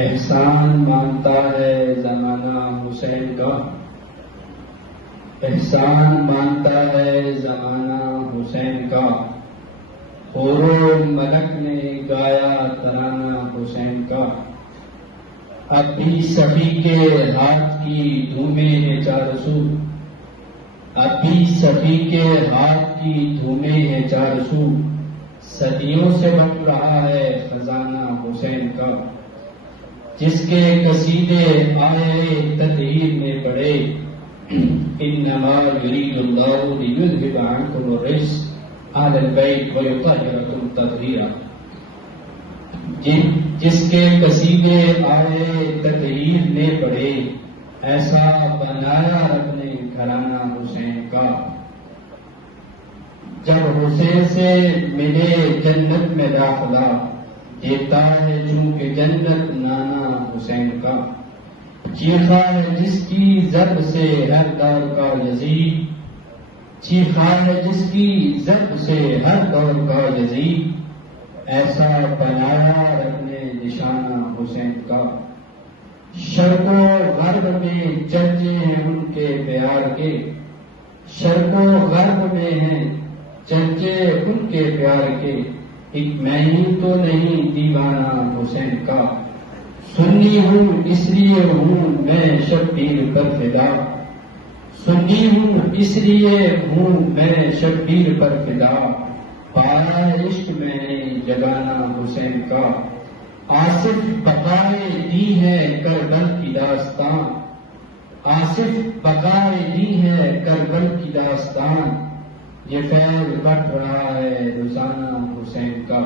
احسان مانتا ہے زمانہ حسین کا، احسان مانتا ہے زمانہ حسین کا، حور و ملک نے گایا ترانہ حسین کا۔ اب بھی صفی کے ہاتھ کی دھومیں ہیں چارسو، اب بھی صفی کے ہاتھ کی دھومیں ہیں چارسو، صدیوں سے بن رہا ہے خزانہ حسین کا۔ جس کے قصیدے آئے تطہیر میں پڑے، انما یرید اللہ لیذھب عنکم الرجس اہل البیت ویطہرکم تطہیرا۔ جس کے قصیدے آئے تطہیر میں پڑے، ایسا بنایا رب نے گھرانہ حسین کا۔ جب حسین سے ملے جنت میں داخلہ، دیتا ہے چونکہ جنت نانا حسین کا۔ چیخا ہے جس کی ضرب سے ہر دور کا یزید، چیخا ہے جس کی ضرب سے ہر دور کا یزید، ایسا بنایا رب نے نشانہ حسین کا۔ شرق و غرب میں چرچے ہیں ان کے پیار کے، شرق و غرب میں ہیں چرچے ان کے پیار کے، ایک میں ہی تو نہیں دیوانہ حسین کا۔ سنی ہوں اس لیے ہوں میں شبیر پر فدا، سنی ہوں اس لیے ہوں میں شبیر پر فدا، پایا عشق میں نے جگانہ حسین کا۔ آصف بقائے دی ہے کربل کی داستان، آصف بقائے دی ہے کربل کی داستان، یہ فیض بڑھ رہا ہے روزانہ حسین کا۔